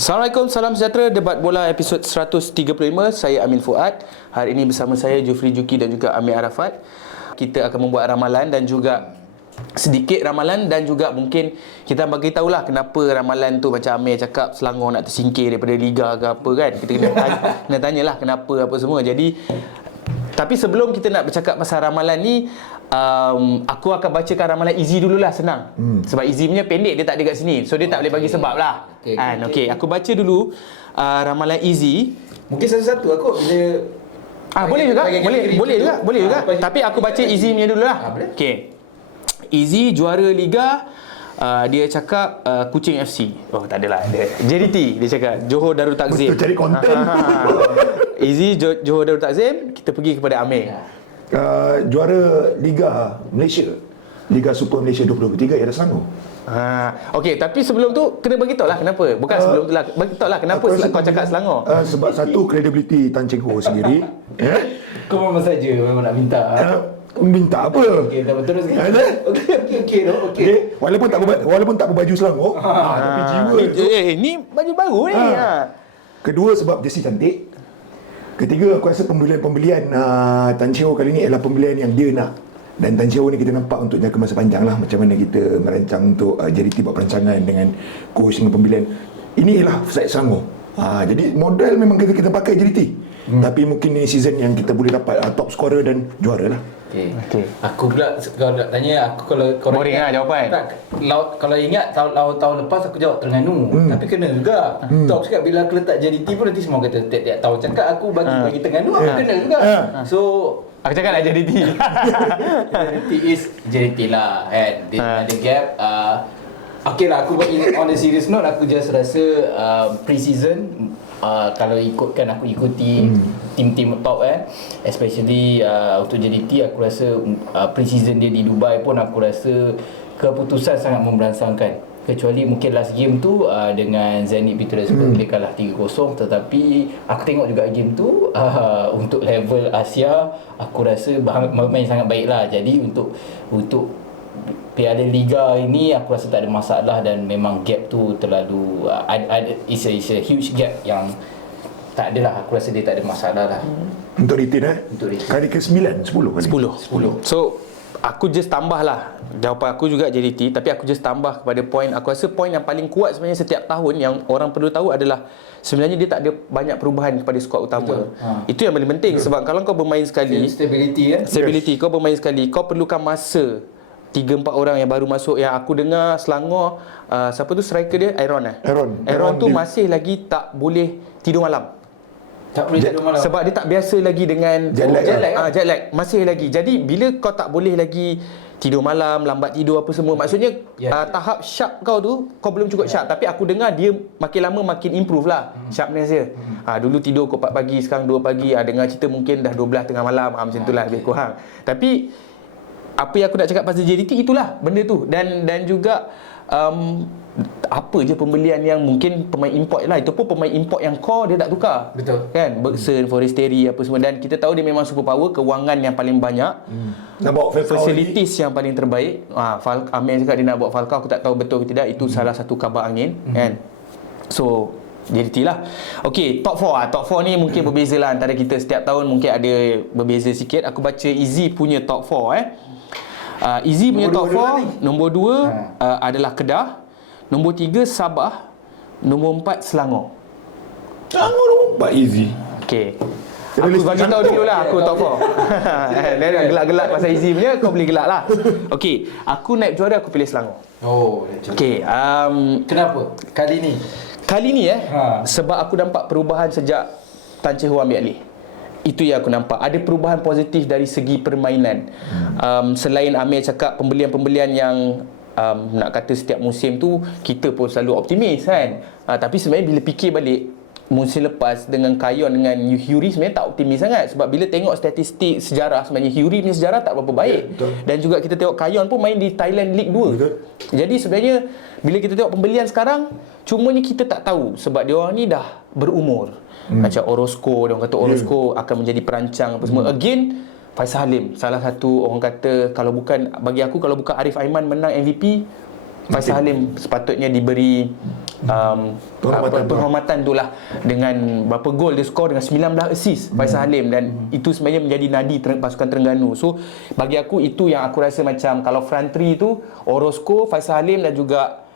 Assalamualaikum, salam sejahtera. Debat bola episod 135. Saya Amin Fuad. Hari ini bersama saya Jufri Juki dan juga Amir Arafat. Kita akan membuat ramalan dan juga sedikit ramalan dan juga mungkin kita bagi tahulah kenapa ramalan tu macam Amir cakap Selangor nak tersingkir daripada liga ke apa kan. Kita kena tanyalah kenapa apa semua. Jadi tapi sebelum kita nak bercakap pasal ramalan ni, aku akan bacakan ramalan Easy dululah, senang. Sebab Easy punya pendek, dia tak ada kat sini. So dia tak boleh bagi sebab lah. Okey, aku baca dulu ramalan Easy. Mungkin satu-satu aku bila boleh juga. Tapi aku baca Easy punya dululah. Okey. Easy juara liga, dia cakap Kuching FC. Oh, tak adalah. JDT dia cakap Johor Darul Takzim. Betul, cari konten. Easy Johor Darul Takzim. Kita pergi kepada Amir. Juara Liga Malaysia, Liga Super Malaysia 2023 ialah Selangor. Okey, tapi sebelum tu kena bagi tahu lah kenapa. Bukan sebelum tu lah, bagi tahu lah kenapa kau cakap Selangor. Sebab satu, kredibiliti Tan Cheng Ho sendiri. kau memang saja memang nak minta. Minta apa? Okey, dah betul sekali. Okey. Walaupun tak berbaju Selangor, tapi jiwa tu. Ni baju baru ni. Kedua, sebab jersey cantik. Ketiga, aku rasa pembelian Tan Cheng Ho kali ni adalah pembelian yang dia nak. Dan Tan Cheng Ho ni kita nampak untuk jangka masa panjang lah, macam mana kita merancang untuk JDT buat perancangan dengan coach dengan pembelian. Ini ialah side Selangor. Jadi modal memang kita pakai JDT. Tapi mungkin ini season yang kita boleh dapat top scorer dan juara lah. Okey. Aku pula kalau nak tanya aku, kalau kau boring lah jawapan. Kalau ingat tahun lepas aku jawab Terengganu. Tapi kena juga. Tu aku cakap bila aku letak JDT pun nanti semua kata tiap tahun cakap aku bagi Terengganu, aku kena juga. So aku cakap nak JDT. JDT is JDT lah kan. Dia ada gap. Okay lah, aku on a serious note, aku just rasa pre-season kalau ikutkan aku ikuti tim-tim top especially untuk JDT, aku rasa pre-season dia di Dubai pun aku rasa keputusan sangat memberansangkan. Kecuali mungkin last game tu dengan Zenit Petersburg dia kalah 3-0, tetapi aku tengok juga game tu untuk level Asia aku rasa main sangat baik lah. Jadi untuk Piala Liga ini aku rasa tak ada masalah dan memang gap tu terlalu it's a huge gap yang tak adalah, aku rasa dia tak ada masalah lah. Untuk retain kali ke-9, 10 kali. 10. So aku just tambah lah, jawapan aku juga JDT, tapi aku just tambah kepada point. Aku rasa point yang paling kuat sebenarnya setiap tahun yang orang perlu tahu adalah sebenarnya dia tak ada banyak perubahan kepada skuad utama. Itu yang paling penting. Sebab kalau kau bermain sekali, stability kau bermain sekali, kau perlukan masa. 3-4 orang yang baru masuk. Yang aku dengar Selangor, siapa tu striker dia? Aaron tu masih lagi tak boleh tidur malam. Tak boleh tidur malam. Sebab dia tak biasa lagi dengan jet lag. Masih lagi. Jadi bila kau tak boleh lagi tidur malam, lambat tidur apa semua, maksudnya tahap sharp kau tu kau belum cukup sharp. Tapi aku dengar dia makin lama makin improve lah sharpness dia. Dulu tidur pukul 4 pagi, sekarang 2 pagi. Dengar cerita mungkin dah 12 tengah malam, macam itulah lebih kurang. Tapi apa yang aku nak cakap pasal JDT itulah benda tu. Dan juga apa je pembelian yang mungkin pemain import lah. Itu pun pemain import yang core dia tak tukar. Betul. Kan? Bergson, Forestieri apa semua. Dan kita tahu dia memang super power, kewangan yang paling banyak. Nak bawa facilities yang paling terbaik. Amir cakap dia nak bawa Falcao, aku tak tahu betul ke tidak. Itu salah satu kabar angin. Kan? So JDT lah. Okey, top 4 ni mungkin berbeza lah antara kita. Setiap tahun mungkin ada berbeza sikit. Aku baca Easy punya top 4 Easy punya top 4. Nombor 2 adalah Kedah. Nombor 3 Sabah. Nombor 4 Selangor. Nombor 4 Easy. Okey, aku bagi tahu dulu lah aku top 4. Dia gelak-gelak pasal Easy punya, kau boleh gelak lah. Okey, aku naib juara, aku pilih Selangor. Okey, kenapa kali ni sebab aku nampak perubahan sejak Tan Cheng Ho ambil alih. Itu yang aku nampak. Ada perubahan positif dari segi permainan. Selain Amir cakap pembelian-pembelian yang nak kata setiap musim tu kita pun selalu optimis kan. Tapi sebenarnya bila fikir balik musim lepas dengan Kayon dengan Hyuri sebenarnya tak optimis sangat. Sebab bila tengok statistik sejarah, sebenarnya Hyuri punya sejarah tak berapa baik. Dan juga kita tengok Kayon pun main di Thailand League 2. Jadi sebenarnya bila kita tengok pembelian sekarang, cumanya kita tak tahu sebab dia orang ni dah berumur. Macam Orozco, dia orang kata Orozco akan menjadi perancang apa semua. Again, Faisal Halim, salah satu orang kata, kalau bukan, bagi aku kalau bukan Arif Aiman menang MVP, Faisal Halim sepatutnya diberi penghormatan tu lah, dengan berapa gol dia skor, dengan 19 assist Faisal Halim, dan itu sebenarnya menjadi nadi pasukan Terengganu. So bagi aku itu yang aku rasa macam kalau front three tu Orozco, Faisal Halim dan juga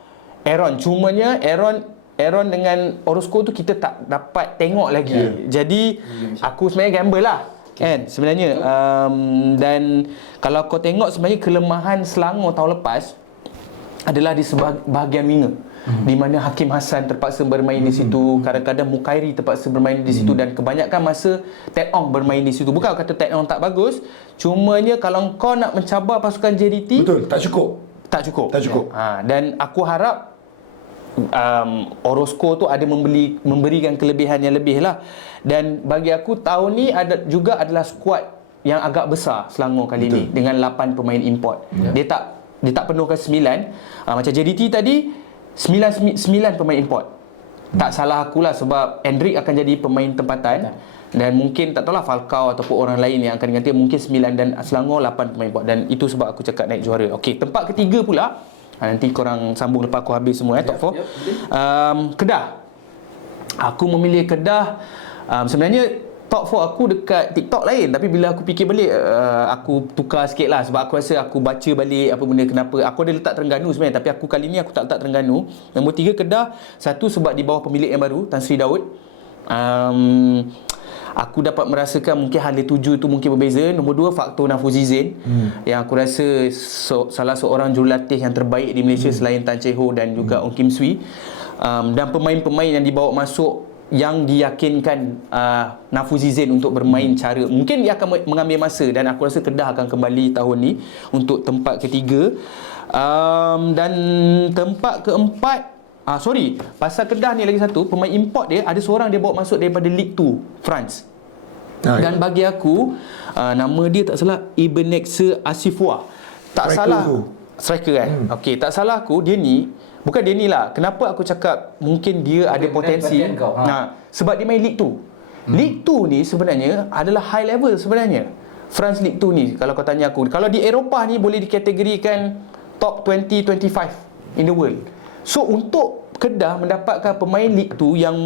Aaron. Cumanya Aaron dengan Orozco tu kita tak dapat tengok lagi. Jadi aku sebenarnya gamble lah kan sebenarnya. Dan kalau kau tengok sebenarnya kelemahan Selangor tahun lepas adalah di bahagian winger, di mana Hakim Hassan terpaksa bermain di situ, kadang-kadang Mukairi terpaksa bermain di situ, dan kebanyakan masa Ted Ong bermain di situ. Bukan kata Ted Ong tak bagus, cumanya kalau kau nak mencabar pasukan JDT, betul, tak cukup. Dan aku harap Orozco tu ada memberikan kelebihan yang lebih lah. Dan bagi aku tahun ni juga adalah skuad yang agak besar Selangor kali ni, dengan 8 pemain import. Dia tak penuhkan 9. Macam JDT tadi 9 pemain import. Tak salah aku lah, sebab Hendrik akan jadi pemain tempatan, dan mungkin tak tahulah Falcao ataupun orang lain yang akan diganti, mungkin 9, dan Selangor 8 pemain import. Dan itu sebab aku cakap naik juara. Okey, tempat ketiga pula, nanti korang sambung lepas aku habis semua top 4. Kedah. Aku memilih Kedah. Sebenarnya top 4 aku dekat TikTok lain, tapi bila aku fikir balik, aku tukar sikit lah, sebab aku rasa aku baca balik apa benda, kenapa aku ada letak Terengganu sebenarnya, tapi aku kali ni aku tak letak Terengganu. Nombor 3 Kedah. Satu, sebab di bawah pemilik yang baru, Tan Sri Daud. Aku dapat merasakan mungkin Hala Tuju tu mungkin berbeza. Nombor 2, faktor Nafuzi Zain, yang aku rasa salah seorang jurulatih yang terbaik di Malaysia selain Tan Chee Ho dan juga Ong Kim Swee. Dan pemain-pemain yang dibawa masuk yang diyakinkan Nafuzi Zain untuk bermain cara, mungkin dia akan mengambil masa, dan aku rasa Kedah akan kembali tahun ni untuk tempat ketiga. Dan tempat keempat, pasal Kedah ni lagi satu, pemain import dia ada seorang dia bawa masuk daripada Ligue 2 France. Dan bagi aku nama dia tak salah Ibn Nexer Asifwa. Tak striker salah tu. Striker kan. Okey, tak salah aku dia ni, bukan dia ni lah. Kenapa aku cakap mungkin dia ada potensi? Sebab dia main Ligue 2. Ligue 2 ni sebenarnya adalah high level sebenarnya. France Ligue 2 ni, kalau kau tanya aku, kalau di Eropah ni boleh dikategorikan top 20-25 in the world. So untuk Kedah mendapatkan pemain Ligue 2 yang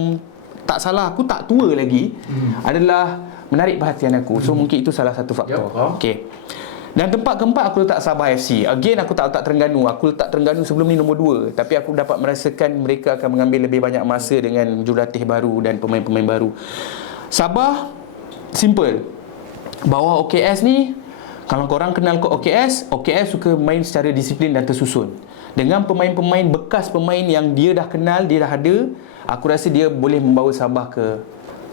tak salah aku tak tua lagi, adalah menarik perhatian aku. So mungkin itu salah satu faktor. Okey. Dan tempat keempat aku letak Sabah FC. Again aku tak letak Terengganu. Aku letak Terengganu sebelum ni nombor 2, tapi aku dapat merasakan mereka akan mengambil lebih banyak masa dengan jurulatih baru dan pemain-pemain baru. Sabah simple. Bawah OKS ni, kalau korang kenal OKS suka main secara disiplin dan tersusun. Dengan pemain-pemain bekas, pemain yang dia dah kenal, dia dah ada, aku rasa dia boleh membawa Sabah ke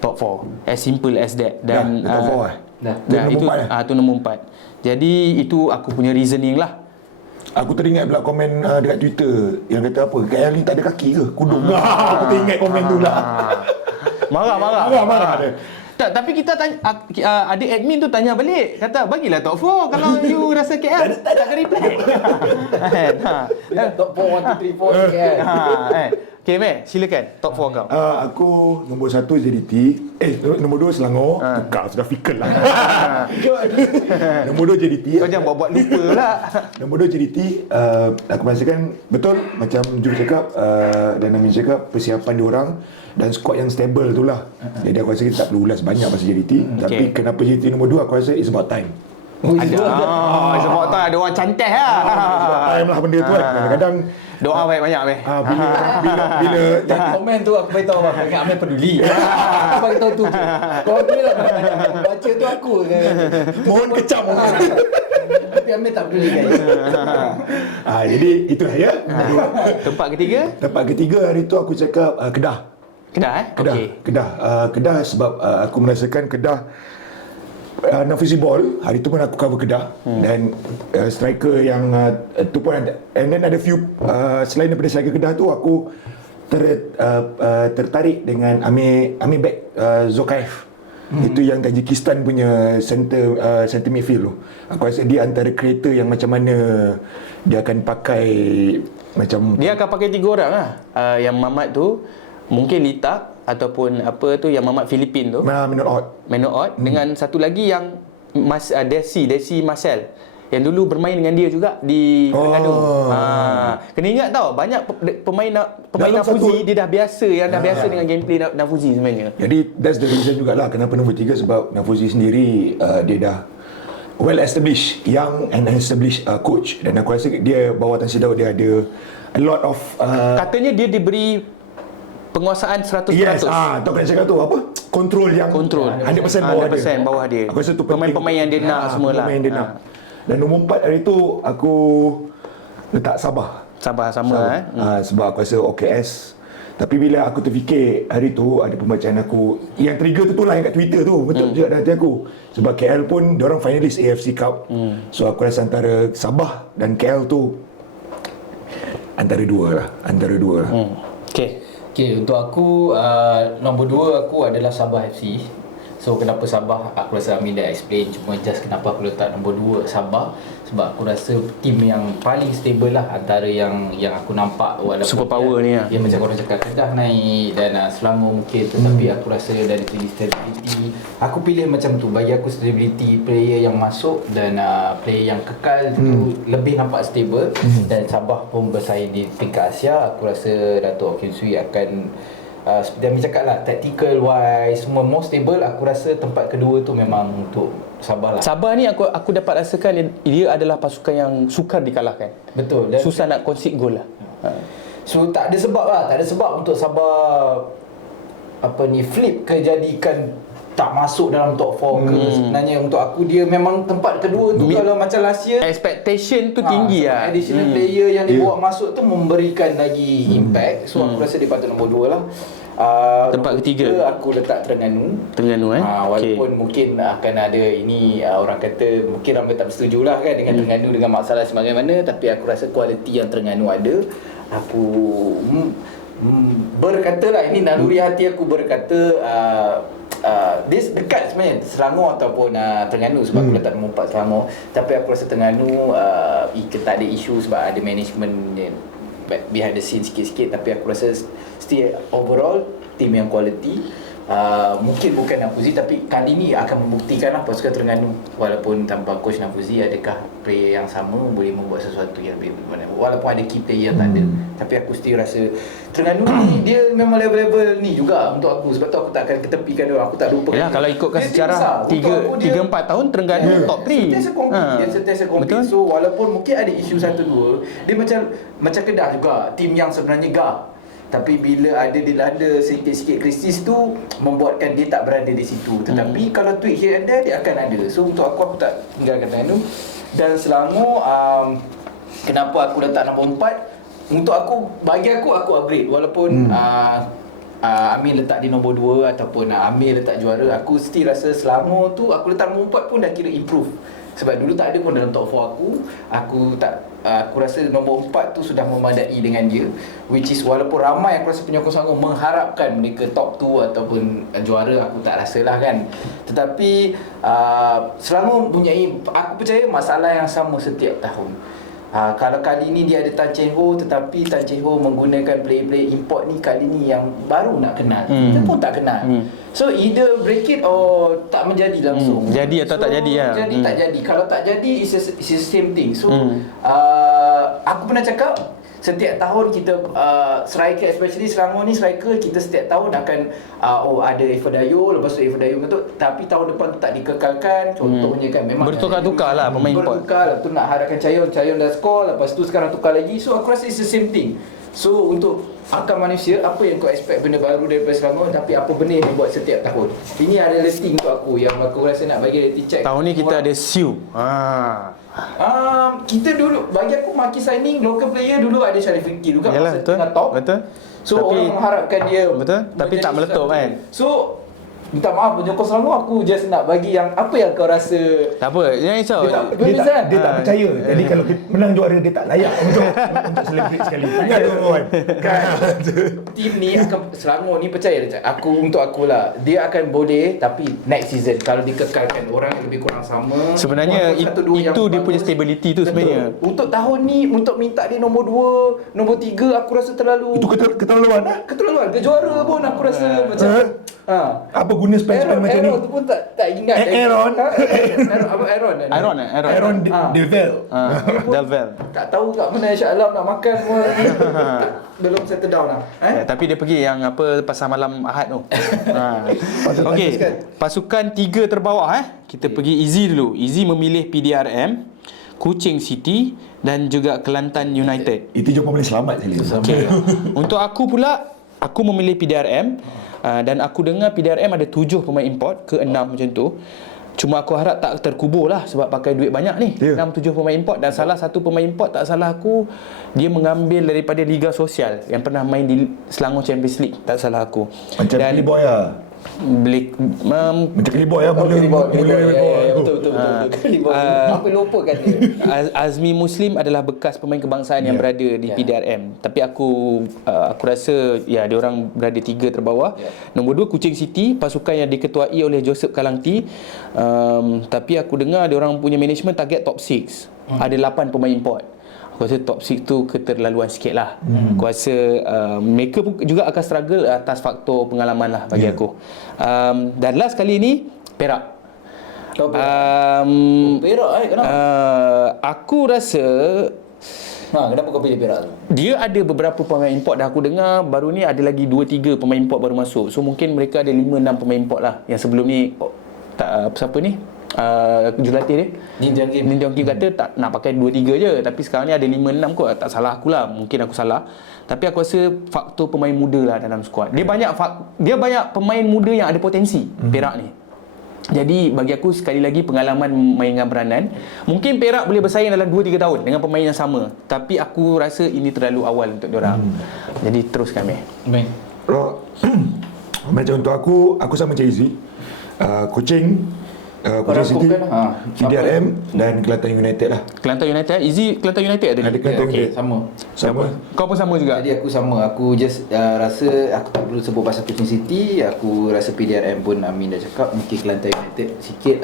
top 4. As simple as that. Dan top 4 itu nombor 4. Jadi itu aku punya reasoning lah. Aku teringat pula komen dekat Twitter yang kata apa, KL ni tak ada kaki ke? Kudung. Aku teringat komen tu lah. Marah dia. Tak, tapi kita tanya, ada admin tu tanya balik, kata bagilah top 4 kalau you rasa KL. Tak ada reply. Top 4 1 2 3 4 KL. Okay, Meh, silakan top 4 kau. Aku nombor 1 JDT, nombor 2 Selangor. Tukar sudah fikir lah. Nombor 2 JDT. Kau jangan buat lupa lah. Nombor 2 JDT, aku merasakan betul macam Jul cakap, dan Amin cakap, persiapan diorang dan squad yang stable tu lah. Jadi aku rasa kita tak perlu ulas banyak pasal JDT. Tapi kenapa JDT nombor 2, aku rasa it's about time. Sebab tak ada orang cantik lah. Time lah benda tu kan. Kadang-kadang doa banyak-banyak Meh. bila komen tu aku beritahu bang, dengan Amir peduli. Aku bagi tahu tu je. Kau kira baca tu aku je. mohon kecam. Tapi Amir tak peduli guys. Jadi itulah ya. Tempat ketiga? Tempat ketiga hari tu aku cakap Kedah. Kedah sebab aku merasakan Kedah Nafizi Ball hari tu pun aku cover Kedah, dan striker yang tu pun ada, and then ada few selain daripada striker Kedah tu aku tertarik dengan Amir Bek Zokaev. Itu yang Tajikistan punya center midfield tu. Aku rasa dia antara kreator yang macam mana dia akan pakai, macam dia akan pakai 3 orang lah. Yang Mamat tu mungkin Litak ataupun apa tu yang Mamat Filipin tu, Manuel Ott dengan satu lagi yang Desi Marcel yang dulu bermain dengan dia juga di Terengganu. Oh. Kena ingat tau, banyak pemain Dalam Nafuzi satu- dia dah biasa, yang dah biasa dengan gameplay Nafuzi sebenarnya. Jadi that's the reason jugalah kenapa nombor 3, sebab Nafuzi sendiri dia dah well established, young and established coach, dan aku rasa dia bawa Tan Sidau, dia ada a lot of Katanya dia diberi penguasaan 100%. yes, tak kena cakap tu apa? Control 100% bawah 100% dia. bawah dia. Aku rasa tu penting. Pemain-pemain yang dia nak semualah. Pemain yang dia nak. Dan nombor 4 hari tu aku letak Sabah. Sabar sama Sebab aku rasa OKS. Tapi bila aku terfikir hari tu, ada pembacaan aku yang trigger tu lah yang kat Twitter tu, betul juga dalam hati aku. Sebab KL pun diorang finalis AFC Cup. So aku rasa antara Sabah dan KL tu antara dua lah. Okay. Okay, untuk aku nombor 2 aku adalah Sabah FC. So kenapa Sabah, aku rasa Amin dah explain, cuma just kenapa aku letak nombor 2 Sabah, sebab aku rasa tim yang paling stable lah antara yang aku nampak, walaupun Super power ni lah. dia macam korang cakap Kedah naik dan Selangor mungkin, tetapi aku rasa dari segi stability aku pilih macam tu. Bagi aku stability player yang masuk dan player yang kekal tu lebih nampak stable. Dan Sabah pun bersaing di tingkat Asia. Aku rasa Dato' Kim Sui akan seperti Amin cakap lah, tactical wise semua more stable. Aku rasa tempat kedua tu memang untuk Sabah lah. Sabah ni aku dapat rasakan dia adalah pasukan yang sukar dikalahkan. Betul. Dan Susah nak concede gol lah. so tak ada sebab lah, tak ada sebab untuk Sabah flip ke jadikan tak masuk dalam top 4 ke. Sebenarnya untuk aku dia memang tempat kedua tu. Kalau macam last year Expectation tu tinggi lah. additional player yang dibawa masuk tu memberikan lagi impact. So aku rasa dia patut nombor 2 lah. Tempat nombor ketiga. 3 aku letak Terengganu. Terengganu Walaupun mungkin akan ada ini orang kata mungkin ramai tak bersetuju lah kan dengan Terengganu dengan masalah sebagaimana, tapi aku rasa kualiti yang Terengganu ada. Aku berkata lah, ini naluri hati aku berkata dia dekat sebenarnya Selangor ataupun Terengganu, sebab aku letak nombor 4 Selangor. Tapi aku rasa Terengganu tak ada isu sebab ada management behind the scenes sikit-sikit. Tapi aku rasa still overall team yang quality. Mungkin bukan Nafuzi, tapi kali ni akan membuktikan lah pasukan Terengganu walaupun tanpa coach Nafuzi, adakah player yang sama boleh membuat sesuatu yang lebih berbeza. Walaupun ada key player yang tak ada, tapi aku still rasa Terengganu ni dia memang level-level ni juga untuk aku. Sebab tu aku tak akan ketepikan dia. Aku tak lupa. Yalah, kalau ikutkan Dia sejarah tim besar. 3-4 tahun Terengganu top 3. Sentiasa compete. Dia sentiasa compete. Betul. So walaupun mungkin ada isu 1-2, dia macam Kedah juga, tim yang sebenarnya gah. Tapi bila ada dilanda sikit-sikit krisis tu membuatkan dia tak berada di situ. Tetapi kalau tweak here and there, dia akan ada. So untuk aku tak tinggalkan Terengganu. Dan Selangor, kenapa aku letak nombor 4? Untuk aku, bagi aku upgrade. Walaupun Amir letak di nombor 2 ataupun Amir letak juara, aku still rasa Selangor tu aku letak nombor 4 pun dah kira improve. Sebab dulu tak ada pun dalam top 4 aku rasa nombor 4 tu sudah memadai dengan dia, which is walaupun ramai aku rasa penyokong Selangor mengharapkan mereka top 2 ataupun juara, aku tak rasalah kan. Tetapi Selangor aku percaya masalah yang sama setiap tahun. Kalau kali ni dia ada Tan Cheng Ho, tetapi Tan Cheng Ho menggunakan player-player import ni kali ni yang baru nak kenal. Kita pun tak kenal. So either break it or tak menjadi langsung. Jadi atau tak jadi lah. Jadi tak jadi. Kalau tak jadi it's the same thing. So aku pernah cakap setiap tahun kita striker, especially Selangor ni striker, kita setiap tahun akan ada Eva Dayo, lepas tu Eva Dayo betul, tapi tahun depan tu tak dikekalkan. Contohnya kan memang bertukar-tukar lah pemain import. Bertukar, lepas tu nak harapkan Chayon dah score, lepas tu sekarang tukar lagi. So aku rasa it's the same thing. So untuk akal manusia, apa yang kau expect benda baru daripada Selangor, tapi apa benda yang buat setiap tahun. Ini adalah listing untuk aku yang aku rasa nak bagi reality check. Tahun ni kita ada Siu. Kita dulu, bagi aku marquee signing local player dulu ada Syarif Fikri juga. Yalah, masa betul. tengah top. Betul. So Tapi- orang mengharapkan dia Betul, tapi tak menjadi meletup sesuatu. kan. So minta maaf penyokong Selangor, aku just nak bagi yang apa yang kau rasa Tak apa, jangan risau. Dia tak- Dia tak percaya. Jadi kalau kita menang juara, dia tak layak untuk celebrate sekali. Ingat tu kawan. kan tim ni akan Selangor ni percaya je. Untuk akulah dia akan boleh, tapi next season kalau dikekalkan orang yang lebih kurang sama. Sebenarnya walaupun satu dua yang itu dia punya bagus. stability tu Betul. sebenarnya. Untuk tahun ni untuk minta dia nombor 2, nombor 3 aku rasa terlalu Itu keterlaluan lah. keterlaluan. Ke juara pun aku rasa macam Apa guna spend macam ni? Arrow tu pun tak tak ingat. Aaron. Aaron. Aaron Deville. Delvel. Tak tahu kat mana Shah Alam nak makan semua. Belum settle down lah. Tapi dia pergi yang apa pasar malam Ahad tu. Okey, pasukan 3 terbawah Kita pergi Easy dulu. Easy memilih PDRM, Kuching City dan juga Kelantan United. Itu jawapan paling selamat sekali. Okey. Untuk aku pula, aku memilih PDRM dan aku dengar PDRM ada 7 pemain import ke 6 macam tu. Cuma aku harap tak terkubur lah sebab pakai duit banyak ni. 6-7 pemain import dan salah satu pemain import tak salah aku dia mengambil daripada Liga Sosial yang pernah main di Selangor Champions League, tak salah aku. Macam Billy Boy lah. Macam Billy Boy lah. Betul. Apa lupakan dia. Azmi Muslim adalah bekas pemain kebangsaan yang berada di PDRM. Tapi aku rasa ya dia orang berada 3 terbawah. Nombor 2 Kuching City, pasukan yang diketuai oleh Joseph Kalangti. Tapi aku dengar dia orang punya management target top 6. Ada 8 pemain import. Aku rasa top 6 tu keterlaluan sikit lah. Aku rasa mereka pun juga akan struggle atas faktor pengalaman lah bagi aku. Dan last kali ni Perak. Perak kenapa? Aku rasa Kenapa kau pilih Perak tu? dia ada beberapa pemain import dah aku dengar baru ni ada lagi 2-3 pemain import baru masuk. So mungkin mereka ada 5-6 pemain import lah. Yang sebelum ni siapa ni? Jurulatih dia Nin Tiong Kim kata tak nak pakai 2-3 je, tapi sekarang ni ada 5-6 kot. Tak salah aku lah, mungkin aku salah. Tapi aku rasa faktor pemain muda lah dalam skuad. Dia banyak pemain muda yang ada potensi Perak ni. Jadi bagi aku sekali lagi pengalaman main dengan peranan. Mungkin Perak boleh bersaing dalam 2-3 tahun dengan pemain yang sama. Tapi aku rasa ini terlalu awal untuk diorang. Jadi teruskan Meh. Macam untuk aku sama macam Izzy. Kuching City, PDRM dan Kelantan United lah. Kelantan United, Easy Kelantan United ada Ada Kelantan United. Sama. Kau pun sama juga. Jadi aku sama. Aku just rasa aku tak perlu sebut pasal Kuching City. Aku rasa PDRM pun Amin dah cakap. Mungkin Kelantan United sikit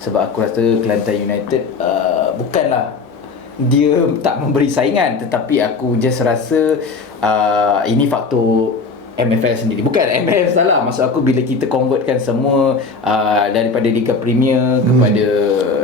sebab aku rasa Kelantan United bukanlah dia tak memberi saingan, tetapi aku just rasa ini faktor MFL sendiri. Bukan MFL salah. Maksud aku bila kita convertkan semua daripada Liga Premier kepada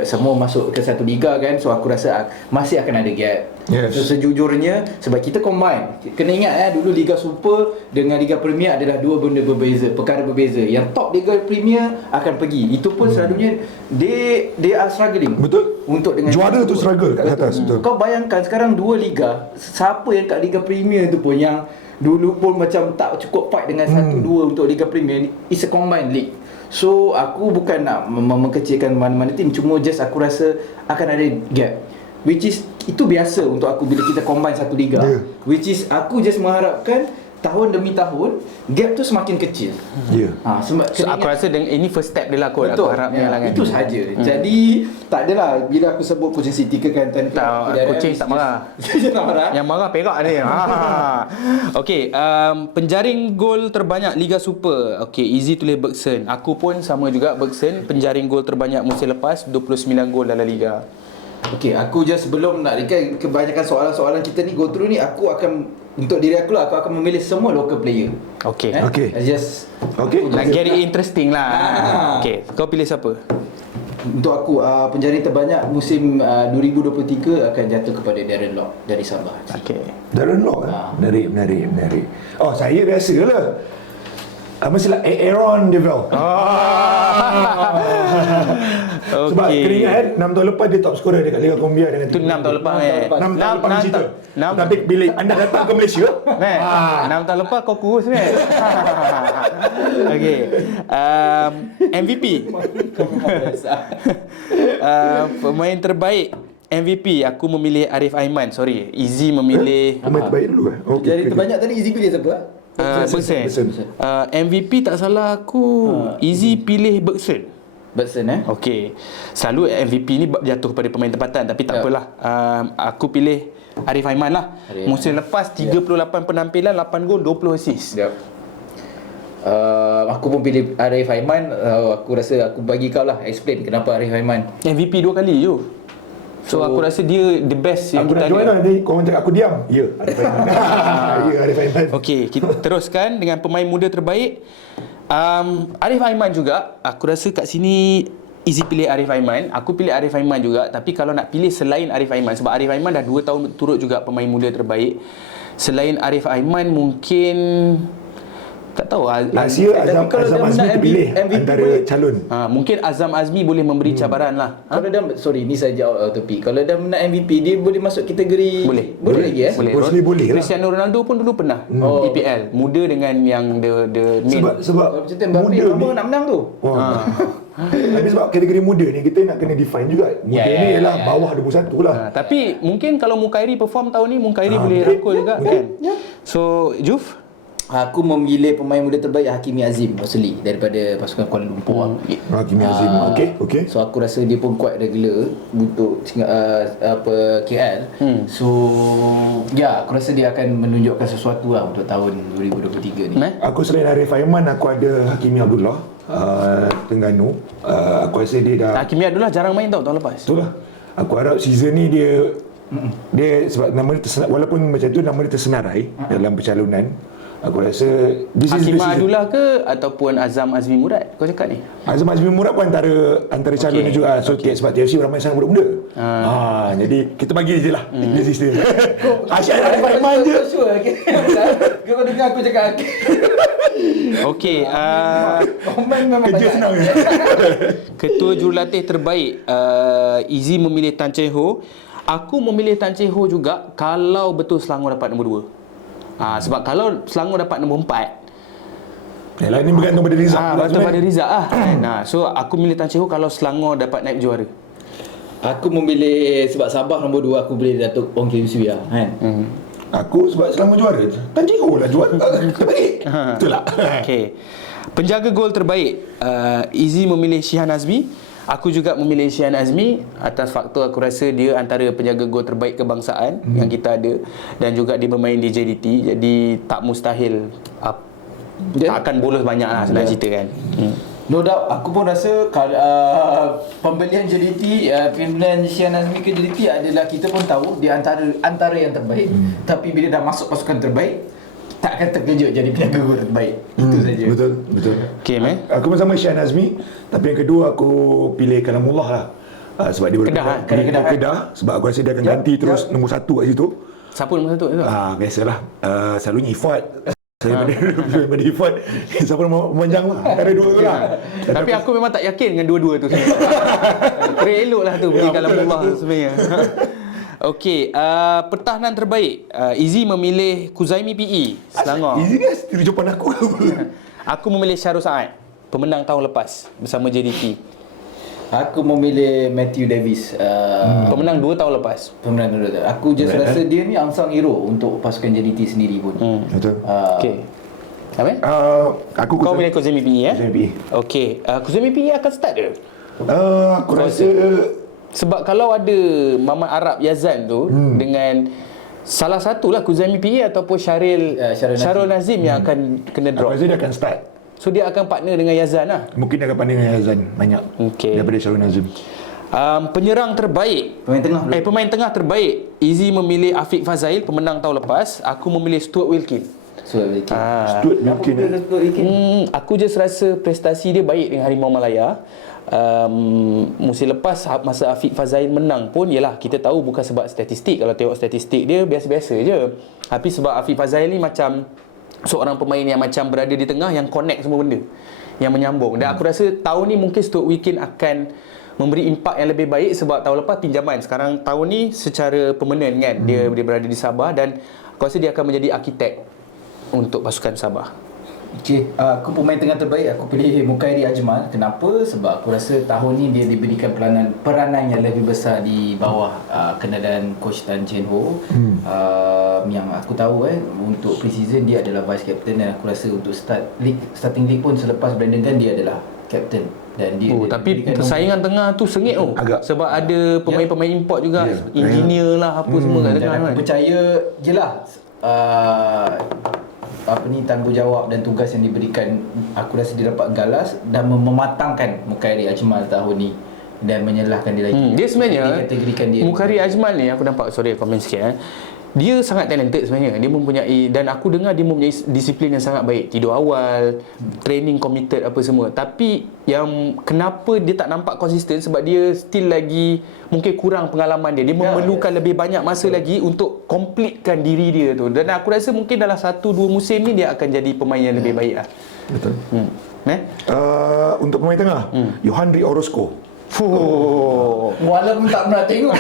semua masuk ke satu liga kan. So aku rasa masih akan ada gap. So sejujurnya sebab kita combine. Kena ingat dulu Liga Super dengan Liga Premier adalah dua benda berbeza, perkara berbeza. Yang top Liga Premier akan pergi. Itu pun selalunya they are struggling. Betul. Untuk dengan juara tu struggle kat atas. Betul. Kau bayangkan sekarang dua liga, siapa yang kat Liga Premier tu pun yang dulu pun macam tak cukup fight dengan 1-2 untuk Liga Premier. It's a combined league. So aku bukan nak mengkecilkan mana-mana tim, cuma just aku rasa akan ada gap, which is itu biasa untuk aku bila kita combine satu liga. Which is aku just mengharapkan tahun demi tahun gap tu semakin kecil. So aku rasa ini first step dia lah kot. Betul. Aku harapnya lah kan. Itu saja. Jadi tak adalah bila aku sebut Kuching City ke Kelantan Kuching tak marah. Tak marah. Yang marah Perak dia. Okey, penjaring gol terbanyak Liga Super. Okey, Easy tulis Bergson. Aku pun sama juga Bergson, penjaring gol terbanyak musim lepas, 29 gol dalam liga. Okey, aku just sebelum nak rekan kebanyakan soalan-soalan kita ni go through ni, aku akan untuk diri aku lah, aku akan memilih semua local player. Okey. Just nak get it interesting lah. Okey, kau pilih siapa? Untuk aku penjaring terbanyak musim 2023 akan jatuh kepada Darren Lock dari Sabah. Okey. Darren Lock menarik. Oh, saya biasalah. Mestilah Aaron Deville. Sebab kena ingat 6 tahun lepas dia top scorer dekat Liga Colombia dengan Itu 6 tahun lepas 6 tahun lepas cerita. Tapi bila anda datang ke Malaysia 6 tahun lepas kau kurus kan. Okey. MVP. Pemain terbaik MVP aku memilih Arif Aiman. Sorry, Easy memilih pemain terbaik dulu Jadi terbanyak tadi Easy pilih siapa? Bergson. MVP tak salah aku Easy pilih Bergson. Okey. Selalu MVP ni jatuh kepada pemain tempatan, tapi tak apalah. Aku pilih Arif Aiman lah. Musim lepas 38 penampilan, 8 gol, 20 assist. Aku pun pilih Arif Aiman. Aku rasa aku bagi kau lah explain kenapa Arif Aiman MVP 2 kali je. So aku rasa dia the best yang aku kita ada. Aku nak join lah ni. Korang cakap aku diam. Ya, Arif Aiman. Ya, Arif Aiman. Okey, kita teruskan dengan pemain muda terbaik. Arif Aiman juga. Aku rasa kat sini easy pilih Arif Aiman. Aku pilih Arif Aiman juga. Tapi kalau nak pilih selain Arif Aiman, sebab Arif Aiman dah 2 tahun turut juga pemain muda terbaik. Selain Arif Aiman mungkin tak tahu. Asia Azam Azmi terpilih antara calon. Mungkin Azam Azmi boleh memberi cabaran lah. Kalau dah, sorry ni saja out of topic. Kalau dah menang MVP, dia boleh masuk kategori. Boleh lagi boleh. Boleh lah. Cristiano Ronaldo pun dulu pernah EPL. Muda dengan yang the main. Sebab Kalau macam tu Mbappe muda lama ni nak menang tu. Tapi sebab kategori muda ni kita nak kena define juga. Muda ni ialah bawah 21 lah. Tapi mungkin kalau Mukairi perform tahun ni, Mukairi boleh rangkul juga kan. So Juf, Aku memilih pemain muda terbaik Hakimi Azim Rosli daripada pasukan Kuala Lumpur. Hakimi Azim. Okey. So aku rasa dia pun quite regular untuk KL. So ya, aku rasa dia akan menunjukkan sesuatu lah untuk tahun 2023 ni. Aku selain Arif Aiman, aku ada Hakimi Abdullah Terengganu. Aku rasa dia dah Hakimi Abdullah jarang main tau tahun lepas. betul lah. Aku harap season ni dia sebab nama dia walaupun macam tu nama dia tersenarai dalam pencalonan. Aku rasa this is the Hakimi season. Abdullah ke ataupun Azam Azmi Murad kau cakap ni? Azam Azmi Murad pun antara calon dia juga. So sebab TFC ramai sangat budak-budak. Jadi kita bagi je lah. This is the Asyik Arif Aiman je. Kau dengar aku cakap Okey, komen memang Kerja banyak. senang je. Ketua Jurulatih terbaik Izzy memilih Tan Cheng Ho. Aku memilih Tan Cheng Ho juga kalau betul Selangor dapat nombor 2. Sebab kalau Selangor dapat nombor 4, Yalah, ni bergantung pada Rizak. bergantung pada Rizak lah. So aku milih Tan Cheng Ho kalau Selangor dapat naib juara. Aku memilih sebab Sabah nombor 2, aku pilih Datuk Ong Kim Swee lah kan. Aku sebab Selangor juara, Tan Cheng Ho lah juara. Terbaik. Betul lah. Okey. Penjaga gol terbaik, Izzy memilih Shihan Azmi. Aku juga memilih Shihan Azmi atas faktor aku rasa dia antara penjaga gol terbaik kebangsaan yang kita ada, dan juga dia bermain di JDT, jadi tak mustahil tak akan bolos banyak lah senang cerita kan. No doubt, aku pun rasa pembelian JDT, pembelian Shihan Azmi ke JDT adalah, kita pun tahu dia antara yang terbaik. Tapi bila dah masuk pasukan terbaik, tak akan terkejut jadi penjaga gol terbaik. Itu saja. Betul. Okey, man. Aku pun sama Shihan Azmi, tapi yang kedua aku pilih Kalamullah lah. Sebab dia Kedah, sebab aku rasa dia akan ganti terus nombor 1 kat situ. Siapa nombor 1 tu? Biasalah, selalunya Ifat. Saya daripada Ifat, siapa nombor memanjang lah, antara dua tu lah. Tapi aku memang tak yakin dengan dua-dua tu. Elok lah tu beli Kalamullah sebenarnya. Okey, pertahanan terbaik, Izzy memilih Kuzaimi PE Selangor. Izzy ni setuju jawapan aku. Aku memilih Syarul Saad, pemenang tahun lepas bersama JDT. Aku memilih Matthew Davis, Pemenang 2 tahun lepas. pemenang dulu. Aku just rasa dia ni unsung hero untuk pasukan JDT sendiri pun. Betul. Okey. Apa? Aku Kau pilih Kuzaimi PE Kuzaimi PE. Okey, Kuzaimi PE akan start ke? Aku rasa Sebab kalau ada Mamat Arab Yazan tu dengan salah satulah Kuzaimi PE ataupun Syarul Nazim yang akan kena aku drop. rasa dia akan start. So dia akan partner dengan Yazan lah. Mungkin dia akan pandang dengan Hazan banyak daripada Syarul Nazim. Penyerang terbaik, pemain tengah terbaik, Izzy memilih Afiq Fazail, pemenang tahun lepas. Aku memilih Stuart Wilkin. Stuart Wilkin. Aku just rasa prestasi dia baik dengan Harimau Malaya. Musim lepas masa Afiq Fazail menang pun, yelah kita tahu bukan sebab statistik. Kalau tengok statistik dia biasa-biasa je. Tapi sebab Afiq Fazail ni macam seorang pemain yang macam berada di tengah, yang connect semua benda, yang menyambung. Dan aku rasa tahun ni mungkin Stuart Wilkin akan memberi impak yang lebih baik, sebab tahun lepas pinjaman, sekarang tahun ni secara permanent kan. Dia berada di Sabah, dan aku rasa dia akan menjadi arkitek untuk pasukan Sabah. Okey, aku pemain tengah terbaik, aku pilih Mukairi Ajmal. Kenapa? Sebab aku rasa tahun ni dia diberikan peranan yang lebih besar di bawah kenalan coach Tan Cheng Ho. Yang aku tahu untuk pre-season dia adalah vice captain, dan aku rasa untuk starting league pun selepas Brandon Gunn dia adalah captain. Dan dia tapi persaingan tengah tu sengit agak. sebab ada pemain-pemain import juga, engineer lah apa semua kat tengah dan aku kan. percaya je lah tanggungjawab dan tugas yang diberikan, aku rasa dia dapat galas dan mematangkan Mukairi Ajmal tahun ni dan menyalahkan dia lagi. Dia sebenarnya dikategorikan dia Mukairi Ajmal ni, aku nampak, sorry komen sikit dia sangat talented sebenarnya. Dia mempunyai, dan aku dengar dia mempunyai disiplin yang sangat baik. Tidur awal, training committed apa semua. Tapi yang kenapa dia tak nampak konsisten sebab dia still lagi mungkin kurang pengalaman dia. Dia memerlukan lebih banyak masa lagi untuk completekan diri dia tu. Dan aku rasa mungkin dalam 1-2 musim ni dia akan jadi pemain yang lebih baik lah. Betul. Untuk pemain tengah, Yohandri Orozco. Walaupun tak pernah tengok.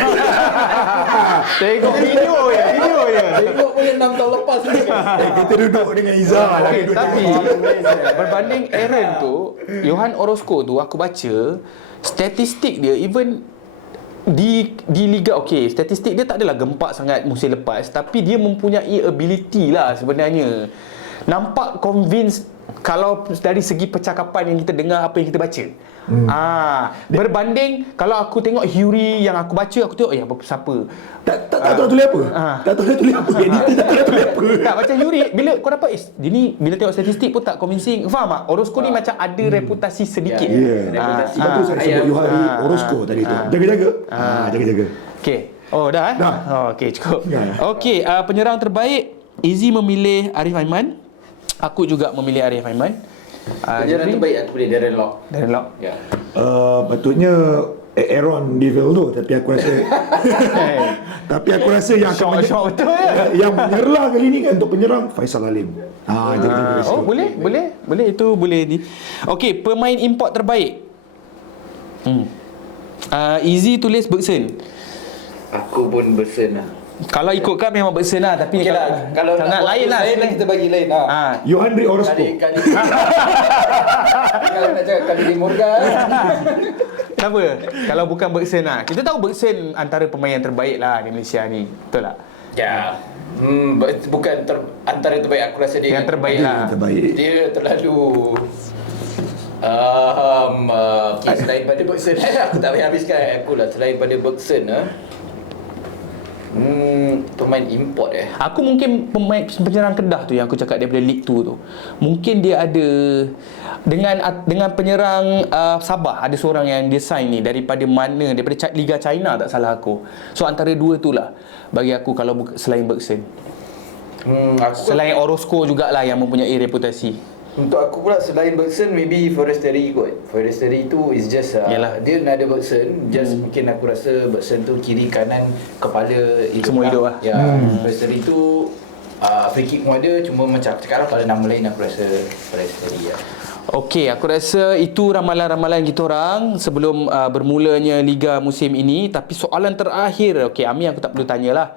Tengok video ya. Tengok boleh 6 tahun lepas ni. Kita duduk dengan Izzah lah. Okay, tapi berbanding Aaron tu, Johan Orozco tu aku baca statistik dia even di Liga, okey, statistik dia tak adalah gempak sangat musim lepas, tapi dia mempunyai ability lah sebenarnya. Nampak convince kalau dari segi percakapan yang kita dengar, apa yang kita baca. Berbanding kalau aku tengok Huri yang aku baca, aku tengok siapa. Tak tahu nak tulis apa. Tak tahu nak tulis apa. Editor tak tahu nak tulis apa. Tak macam Yuri, bila kau dapat dia ni bila tengok statistik pun tak convincing. Faham tak? Orozco ni macam ada reputasi sedikit. Reputasi. Sebab tu saya sebut Yohandri Orozco tadi tu. Jaga-jaga. Jaga-jaga. Okey. Oh dah. Dah. Okey, cukup. Ya. Okey, penyerang terbaik Izzy memilih Arif Aiman. Aku juga memilih Arif Aiman. Penjara terbaik aku pilih Darren Lock. Darren Lock. Ya. Patutnya Aaron Deville tu, tapi aku rasa yang akan Syok betul ya. yang menyerlah kali ni kan untuk penyerang Faisal Alim. Boleh itu boleh ni. Okey, pemain import terbaik. Izzy tulis Bergson. Aku pun bersen lah. Kalau ikutkan memang Bergson lah, tapi Okay lah, kalau sangat nak lain lah. kita bagi lain lah. Yohandri Orozco. Kali kalau nak cakap kali Morgan. Kenapa? Kalau bukan Bergson lah. Kita tahu Bergson antara pemain yang terbaik lah di Malaysia ni. Betul tak? Ya. Bukan antara yang terbaik, aku rasa dia Yang terbaik lah. Terbaik. Dia terlalu okay, selain pada Bergson aku tak payah habiskan aku lah. Selain pada Bergson pemain import Aku mungkin penyerang Kedah tu yang aku cakap daripada League 2 tu. Mungkin dia ada dengan penyerang Sabah, ada seorang yang dia sign ni daripada Liga China tak salah aku. So antara dua tu lah bagi aku kalau selain Bergson. Selain Orozco jugalah yang mempunyai reputasi. Untuk aku pula selain Bergson maybe Forestieri kot. Forestieri tu is just dia nada Bergson, just mungkin aku rasa Bergson tu kiri kanan kepala semua hidup lah. Ya, Forestieri tu free kick pun ada, cuma macam aku cakap lah, kalau nama lain aku rasa Forestieri lah. Okey, aku rasa itu ramalan-ramalan kita orang sebelum bermulanya Liga musim ini. Tapi soalan terakhir, okey Amir aku tak perlu tanyalah.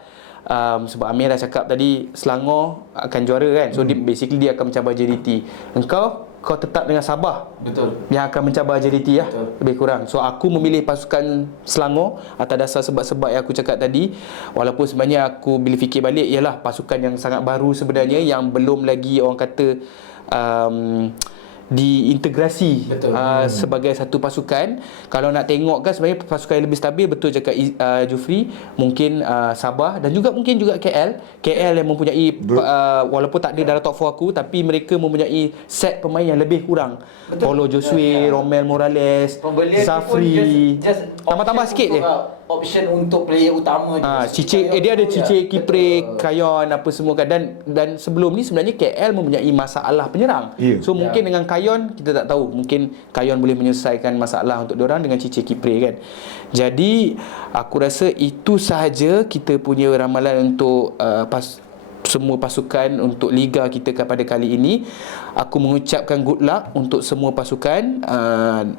Sebab Amir dah cakap tadi Selangor akan juara kan. So basically dia akan mencabar JDT. Kau tetap dengan Sabah. Betul. Yang akan mencabar JDT lah. Betul. Lebih kurang. So aku memilih pasukan Selangor atas dasar sebab-sebab yang aku cakap tadi. Walaupun sebenarnya aku bila fikir balik ialah pasukan yang sangat baru sebenarnya, yang belum lagi orang kata diintegrasi sebagai satu pasukan. Kalau nak tengok kan sebenarnya pasukan yang lebih stabil, betul cakap Jufri, mungkin Sabah dan juga mungkin juga KL yang mempunyai walaupun tak ada dalam top 4 aku, tapi mereka mempunyai set pemain yang lebih kurang. Paulo Josue, Romel Morales, Zafri, tambah-tambah sikit je. Option untuk player utama dia ada Cice, Kipre, Kayon apa semua kan. Dan sebelum ni sebenarnya KL mempunyai masalah penyerang. So mungkin dengan Kayon kita tak tahu, mungkin Kayon boleh menyelesaikan masalah untuk diorang dengan Cice, Kipre kan. Jadi aku rasa itu sahaja kita punya ramalan untuk semua pasukan untuk liga kita pada kali ini. Aku mengucapkan good luck untuk semua pasukan,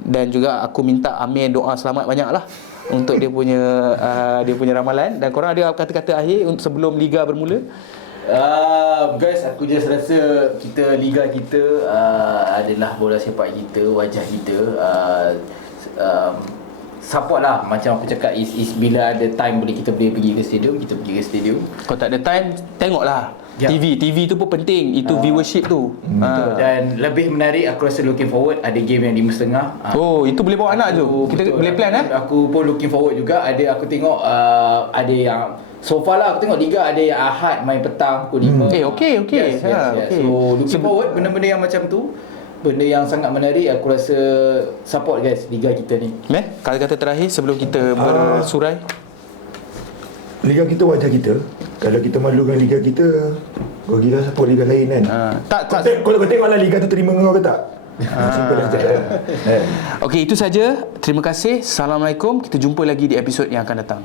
dan juga aku minta Amir doa selamat banyaklah untuk dia punya ramalan. Dan korang ada kata-kata akhir untuk sebelum liga bermula? Guys, aku just rasa liga kita adalah bola sepak kita, wajah kita. Support lah, macam aku cakap, is bila ada time kita boleh pergi ke stadium, kita pergi ke stadium. Kalau tak ada time, tengoklah TV tu pun penting. Itu viewership tu. Betul. Dan lebih menarik, aku rasa looking forward ada game yang 5.30. Itu boleh bawa anak tu. Kita boleh plan Aku pun looking forward juga. Aku tengok ada yang so far lah, aku tengok liga ada yang Ahad main petang pukul 5. Okey. Yes. So looking forward benda-benda yang macam tu. Benda yang sangat menarik, aku rasa support guys liga kita ni. Kata-kata terakhir sebelum kita bersurai. Liga kita wajah kita. Kalau kita malukan liga kita, kau kira support liga lain kan? Kalau kau tengok lah liga tu terima kau ke tak? Simple as that. Okey, itu saja. Terima kasih. Assalamualaikum. Kita jumpa lagi di episod yang akan datang.